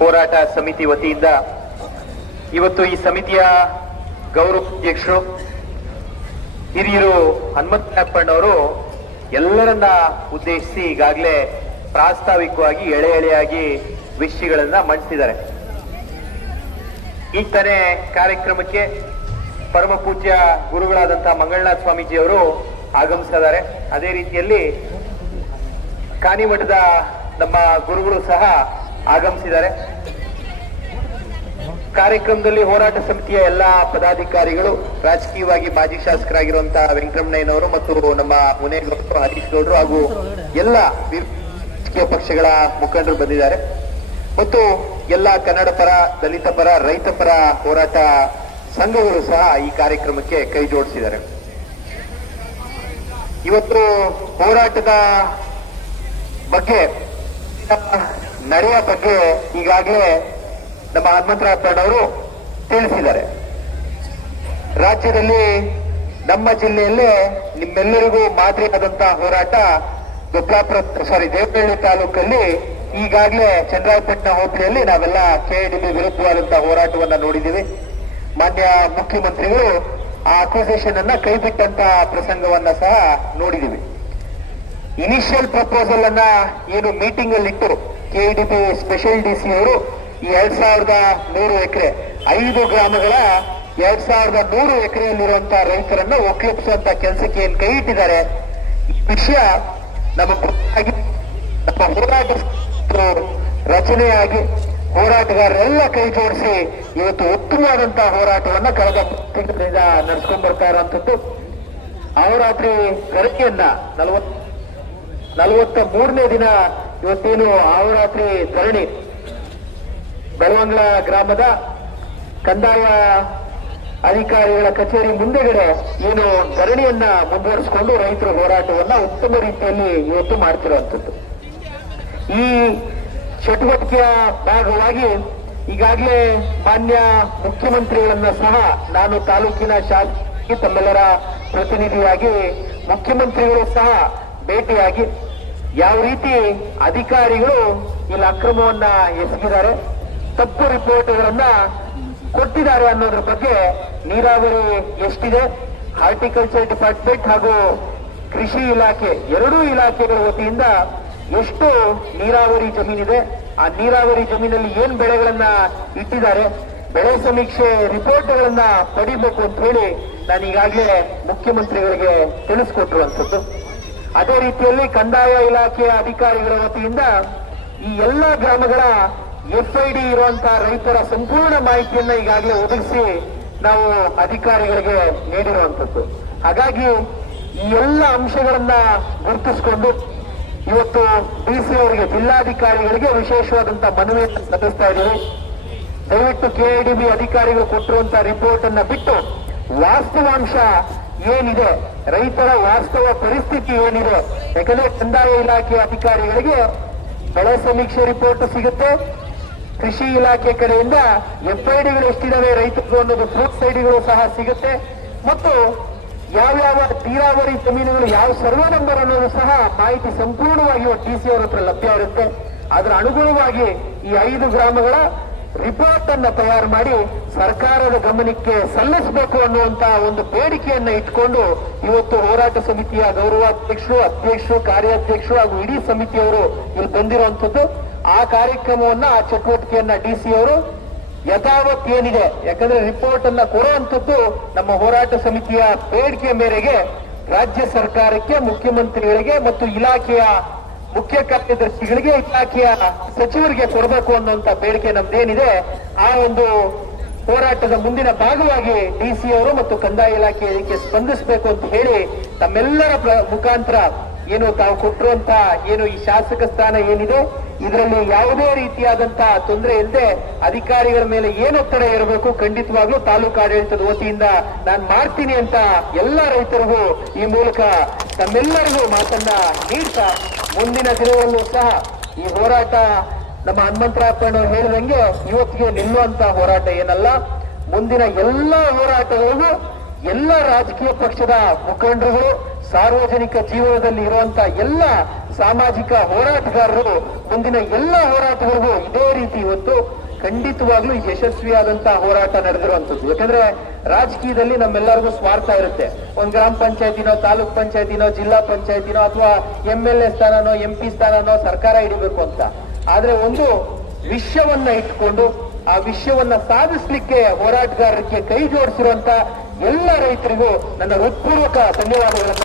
ಹೋರಾಟ ಸಮಿತಿ ವತಿಯಿಂದ ಇವತ್ತು ಈ ಸಮಿತಿಯ ಗೌರವಾಧ್ಯಕ್ಷರು ಹಿರಿಯರು ಹನುಮಂತಪ್ಪಣ್ಣವರು ಎಲ್ಲರನ್ನ ಉದ್ದೇಶಿಸಿ ಈಗಾಗಲೇ ಪ್ರಾಸ್ತಾವಿಕವಾಗಿ ಎಳೆಯಾಗಿ ವಿಷಯಗಳನ್ನ ಮಂಡಿಸಿದ್ದಾರೆ. ಈ ತಾನೇ ಕಾರ್ಯಕ್ರಮಕ್ಕೆ ಪರಮ ಪೂಜ್ಯ ಗುರುಗಳಾದಂತಹ ಮಂಗಳನಾಥ ಸ್ವಾಮೀಜಿಯವರು ಆಗಮಿಸಿದ್ದಾರೆ. ಅದೇ ರೀತಿಯಲ್ಲಿ ಕಾನಿಮಠದ ನಮ್ಮ ಗುರುಗಳು ಸಹ ಆಗಮಿಸಿದ್ದಾರೆ. ಕಾರ್ಯಕ್ರಮದಲ್ಲಿ ಹೋರಾಟ ಸಮಿತಿಯ ಎಲ್ಲಾ ಪದಾಧಿಕಾರಿಗಳು, ರಾಜಕೀಯವಾಗಿ ಮಾಜಿ ಶಾಸಕರಾಗಿರುವಂತಹ ವೆಂಕಟರಮಣಯ್ಯನವರು ಮತ್ತು ನಮ್ಮ ಮುನೇಗೌಡರು, ಹರೀಶ್ ಗೌಡರು ಹಾಗೂ ಎಲ್ಲ ರಾಜಕೀಯ ಪಕ್ಷಗಳ ಮುಖಂಡರು ಬಂದಿದ್ದಾರೆ ಮತ್ತು ಎಲ್ಲ ಕನ್ನಡ ಪರ, ದಲಿತ ಪರ, ರೈತ ಪರ ಹೋರಾಟ ಸಂಘಗಳು ಸಹ ಈ ಕಾರ್ಯಕ್ರಮಕ್ಕೆ ಕೈ ಜೋಡಿಸಿದ್ದಾರೆ. ಇವತ್ತು ಹೋರಾಟದ ಬಗ್ಗೆ, ನಡೆಯ ಬಗ್ಗೆ ಈಗಾಗಲೇ ನಮ್ಮ ಹನುಮಂತರಾಯಪ್ಪನವರು ತಿಳಿಸಿದ್ದಾರೆ. ರಾಜ್ಯದಲ್ಲಿ ನಮ್ಮ ಜಿಲ್ಲೆಯಲ್ಲೇ ನಿಮ್ಮೆಲ್ಲರಿಗೂ ಮಾದರಿಯಾದಂತಹ ಹೋರಾಟ ದೇವನಹಳ್ಳಿ ತಾಲೂಕಲ್ಲಿ ಈಗಾಗಲೇ ಚನ್ನರಾಯಪಟ್ಟಣ ಹೋಬಳಿಯಲ್ಲಿ ನಾವೆಲ್ಲ ಕೆಡಿಬಿ ವಿರುದ್ಧವಾದಂತಹ ಹೋರಾಟವನ್ನ ನೋಡಿದ್ದೀವಿ. ಮಾನ್ಯ ಮುಖ್ಯಮಂತ್ರಿಗಳು ಆ ಅಕ್ವಿಸಿಷನ್ ಅನ್ನ ಕೈಬಿಟ್ಟಂತಹ ಪ್ರಸಂಗವನ್ನ ಸಹ ನೋಡಿದ್ದೀವಿ. ಇನಿಷಿಯಲ್ ಪ್ರಪೋಸಲ್ ಅನ್ನ ಏನು ಮೀಟಿಂಗ್ ಅಲ್ಲಿ ಇಟ್ಟು ಕೆಡಿಬಿ ಸ್ಪೆಷಲ್ ಡಿಸಿ ಅವರು ಈ 2100 ಎಕರೆ 5 ಗ್ರಾಮಗಳ 2100 ಎಕರೆಯಲ್ಲಿರುವಂತಹ ರೈತರನ್ನ ಒಕ್ಕಲಿಸುವಂತ ಕೆಲಸಕ್ಕೆ ಏನ್ ಕೈ ಇಟ್ಟಿದ್ದಾರೆ, ಈ ವಿಷಯ ನಮ್ಮ ಹೋರಾಟ ರಚನೆಯಾಗಿ ಹೋರಾಟಗಾರರೆಲ್ಲ ಕೈ ಜೋಡಿಸಿ ಇವತ್ತು ಉತ್ತಮವಾದಂತಹ ಹೋರಾಟವನ್ನ ಕಳೆದ ತಿಂಗಳಿಂದ ನಡೆಸ್ಕೊಂಡ್ ಬರ್ತಾ ಇರುವಂತದ್ದು. ಅಹೋರಾತ್ರಿ ಧರಣಿಯನ್ನ 43ನೇ ದಿನ ಇವತ್ತೇನು ಅಹೋರಾತ್ರಿ ಧರಣಿ ಬೆಳವಂಗ್ಲ ಗ್ರಾಮದ ಕಂದಾಯ ಅಧಿಕಾರಿಗಳ ಕಚೇರಿ ಮುಂದೆಗಡೆ ಏನು ಧರಣಿಯನ್ನ ಮುಂದುವರಿಸಿಕೊಂಡು ರೈತರ ಹೋರಾಟವನ್ನ ಉತ್ತಮ ರೀತಿಯಲ್ಲಿ ಇವತ್ತು ಮಾಡ್ತಿರುವಂತದ್ದು. ಈ ಚಟುವಟಿಕೆಯ ಭಾಗವಾಗಿ ಈಗಾಗಲೇ ಮಾನ್ಯ ಮುಖ್ಯಮಂತ್ರಿಗಳನ್ನ ಸಹ ನಾನು ತಾಲೂಕಿನ ಶಾಸಕಿ ತಮ್ಮೆಲ್ಲರ ಪ್ರತಿನಿಧಿಯಾಗಿ ಮುಖ್ಯಮಂತ್ರಿಗಳು ಸಹ ಭೇಟಿಯಾಗಿ ಯಾವ ರೀತಿ ಅಧಿಕಾರಿಗಳು ಇಲ್ಲಿ ಅಕ್ರಮವನ್ನ ಎಸಗಿದ್ದಾರೆ, ತಪ್ಪು ರಿಪೋರ್ಟ್ಗಳನ್ನ ಕೊಟ್ಟಿದ್ದಾರೆ ಅನ್ನೋದ್ರ ಬಗ್ಗೆ, ನೀರಾವರಿ ಎಷ್ಟಿದೆ, ಹಾರ್ಟಿಕಲ್ಚರ್ ಡಿಪಾರ್ಟ್ಮೆಂಟ್ ಹಾಗೂ ಕೃಷಿ ಇಲಾಖೆ ಎರಡೂ ಇಲಾಖೆಗಳ ವತಿಯಿಂದ ಎಷ್ಟು ನೀರಾವರಿ ಜಮೀನಿದೆ, ಆ ನೀರಾವರಿ ಜಮೀನಲ್ಲಿ ಏನ್ ಬೆಳೆಗಳನ್ನ ಇಟ್ಟಿದ್ದಾರೆ, ಬೆಳೆ ಸಮೀಕ್ಷೆ ರಿಪೋರ್ಟ್ಗಳನ್ನ ಪಡಿಬೇಕು ಅಂತ ಹೇಳಿ ನಾನು ಈಗಾಗಲೇ ಮುಖ್ಯಮಂತ್ರಿಗಳಿಗೆ ತಿಳಿಸ್ಕೊಟ್ಟಿರುವಂತದ್ದು. ಅದೇ ರೀತಿಯಲ್ಲಿ ಕಂದಾಯ ಇಲಾಖೆಯ ಅಧಿಕಾರಿಗಳ ವತಿಯಿಂದ ಈ ಎಲ್ಲ ಗ್ರಾಮಗಳ FID ಇರುವಂತಹ ರೈತರ ಸಂಪೂರ್ಣ ಮಾಹಿತಿಯನ್ನ ಈಗಾಗಲೇ ಒದಗಿಸಿ ನಾವು ಅಧಿಕಾರಿಗಳಿಗೆ ನೀಡಿರುವಂತದ್ದು. ಹಾಗಾಗಿ ಈ ಎಲ್ಲ ಅಂಶಗಳನ್ನ ಗುರುತಿಸಿಕೊಂಡು ಇವತ್ತು DC ಅವರಿಗೆ, ಜಿಲ್ಲಾಧಿಕಾರಿಗಳಿಗೆ ವಿಶೇಷವಾದಂತಹ ಮನವಿಯನ್ನು ಸಲ್ಲಿಸ್ತಾ ಇದ್ದೀವಿ. ದಯವಿಟ್ಟು KIDB ಅಧಿಕಾರಿಗಳು ಕೊಟ್ಟಿರುವಂತಹ ರಿಪೋರ್ಟ್ ಅನ್ನ ಬಿಟ್ಟು ವಾಸ್ತವಾಂಶ ಏನಿದೆ, ರೈತರ ವಾಸ್ತವ ಪರಿಸ್ಥಿತಿ ಏನಿದೆ, ಯಾಕಂದ್ರೆ ಕಂದಾಯ ಇಲಾಖೆ ಅಧಿಕಾರಿಗಳಿಗೆ ಬೆಳೆ ಸಮೀಕ್ಷೆ ರಿಪೋರ್ಟ್ ಸಿಗುತ್ತೆ, ಕೃಷಿ ಇಲಾಖೆ ಕಡೆಯಿಂದ FIDಗಳು ಎಷ್ಟಿದಾವೆ ರೈತರು ಅನ್ನೋದು ಪ್ರೂಫ್ ಐಡಿಗಳು ಸಹ ಸಿಗುತ್ತೆ, ಮತ್ತು ಯಾವ್ಯಾವ ನೀರಾವರಿ ಜಮೀನುಗಳು ಯಾವ ಸರ್ವೆ ನಂಬರ್ ಅನ್ನೋದು ಸಹ ಮಾಹಿತಿ ಸಂಪೂರ್ಣವಾಗಿ DC ಅವರ ಹತ್ರ ಲಭ್ಯ ಇರುತ್ತೆ. ಅದರ ಅನುಗುಣವಾಗಿ ಈ 5 ಗ್ರಾಮಗಳ ರಿಪೋರ್ಟ್ ಅನ್ನ ತಯಾರು ಮಾಡಿ ಸರ್ಕಾರದ ಗಮನಕ್ಕೆ ಸಲ್ಲಿಸಬೇಕು ಅನ್ನುವಂತ ಒಂದು ಬೇಡಿಕೆಯನ್ನ ಇಟ್ಕೊಂಡು ಇವತ್ತು ಹೋರಾಟ ಸಮಿತಿಯ ಗೌರವಾಧ್ಯಕ್ಷರು, ಅಧ್ಯಕ್ಷರು, ಕಾರ್ಯಾಧ್ಯಕ್ಷರು ಹಾಗೂ ಇಡೀ ಸಮಿತಿಯವರು ಇಲ್ಲಿ ಬಂದಿರುವಂತದ್ದು. ಆ ಕಾರ್ಯಕ್ರಮವನ್ನ, ಆ ಚಟುವಟಿಕೆಯನ್ನ DC ಅವರು ಯಥಾವತ್ ಏನಿದೆ, ಯಾಕಂದ್ರೆ ರಿಪೋರ್ಟ್ ಅನ್ನ ಕೊಡುವಂಥದ್ದು ನಮ್ಮ ಹೋರಾಟ ಸಮಿತಿಯ ಬೇಡಿಕೆ ಮೇರೆಗೆ ರಾಜ್ಯ ಸರ್ಕಾರಕ್ಕೆ, ಮುಖ್ಯಮಂತ್ರಿಗಳಿಗೆ ಮತ್ತು ಇಲಾಖೆಯ ಮುಖ್ಯ ಕಾರ್ಯದರ್ಶಿಗಳಿಗೆ, ಇಲಾಖೆಯ ಸಚಿವರಿಗೆ ಕೊಡಬೇಕು ಅನ್ನುವಂತ ಬೇಡಿಕೆ ನಮ್ದೇನಿದೆ, ಆ ಒಂದು ಹೋರಾಟದ ಮುಂದಿನ ಭಾಗವಾಗಿ DC ಅವರು ಮತ್ತು ಕಂದಾಯ ಇಲಾಖೆ ಇದಕ್ಕೆ ಸ್ಪಂದಿಸಬೇಕು ಅಂತ ಹೇಳಿ ತಮ್ಮೆಲ್ಲರ ಮುಖಾಂತರ ಏನು ತಾವು ಕೊಟ್ಟಿರುವಂತಹ ಏನು ಈ ಶಾಸಕ ಸ್ಥಾನ ಏನಿದೆ, ಇದರಲ್ಲಿ ಯಾವುದೇ ರೀತಿಯಾದಂತಹ ತೊಂದರೆ ಇಲ್ಲದೆ ಅಧಿಕಾರಿಗಳ ಮೇಲೆ ಏನು ಒತ್ತಡ ಇರಬೇಕು, ಖಂಡಿತವಾಗ್ಲೂ ತಾಲೂಕು ಆಡಳಿತದ ವತಿಯಿಂದ ನಾನು ಮಾಡ್ತೀನಿ ಅಂತ ಎಲ್ಲ ರೈತರಿಗೂ ಈ ಮೂಲಕ ತಮ್ಮೆಲ್ಲರಿಗೂ ಮಾತನ್ನ ನೀಡ್ತಾ, ಮುಂದಿನ ದಿನಗಳಲ್ಲೂ ಸಹ ಈ ಹೋರಾಟ ನಮ್ಮ ಹನುಮಂತರಾಯಪ್ಪನವರು ಹೇಳಿದಂಗೆ ಇವತ್ತಿಗೆ ನಿಲ್ಲುವಂತ ಹೋರಾಟ ಏನಲ್ಲ, ಮುಂದಿನ ಎಲ್ಲ ಹೋರಾಟಗಳಿಗೂ ಎಲ್ಲ ರಾಜಕೀಯ ಪಕ್ಷದ ಮುಖಂಡರುಗಳು, ಸಾರ್ವಜನಿಕ ಜೀವನದಲ್ಲಿ ಇರುವಂತಹ ಎಲ್ಲ ಸಾಮಾಜಿಕ ಹೋರಾಟಗಾರರು ಮುಂದಿನ ಎಲ್ಲ ಹೋರಾಟಗಳಿಗೂ ಇದೇ ಇವತ್ತು ಖಂಡಿತವಾಗ್ಲೂ ಇದು ಯಶಸ್ವಿಯಾದಂತಹ ಹೋರಾಟ ನಡೆದಿರುವಂತದ್ದು. ಯಾಕಂದ್ರೆ ರಾಜಕೀಯದಲ್ಲಿ ನಮ್ಮೆಲ್ಲರಿಗೂ ಸ್ವಾರ್ಥ ಇರುತ್ತೆ. ಒಂದ್ ಗ್ರಾಮ ಪಂಚಾಯತಿನೋ, ತಾಲೂಕ್ ಪಂಚಾಯತಿನೋ, ಜಿಲ್ಲಾ ಪಂಚಾಯತಿನೋ ಅಥವಾ MLA ಸ್ಥಾನನೋ, MP ಸ್ಥಾನನೋ ಸರ್ಕಾರ ಹಿಡಿಬೇಕು ಅಂತ. ಆದ್ರೆ ಒಂದು ವಿಷಯವನ್ನ ಇಟ್ಕೊಂಡು ಆ ವಿಷಯವನ್ನ ಸಾಧಿಸ್ಲಿಕ್ಕೆ ಹೋರಾಟಗಾರರಿಗೆ ಕೈ ಜೋಡಿಸಿರುವಂತ ಎಲ್ಲ ರೈತರಿಗೂ ನನ್ನ ಹೃತ್ಪೂರ್ವಕ ಧನ್ಯವಾದಗಳನ್ನು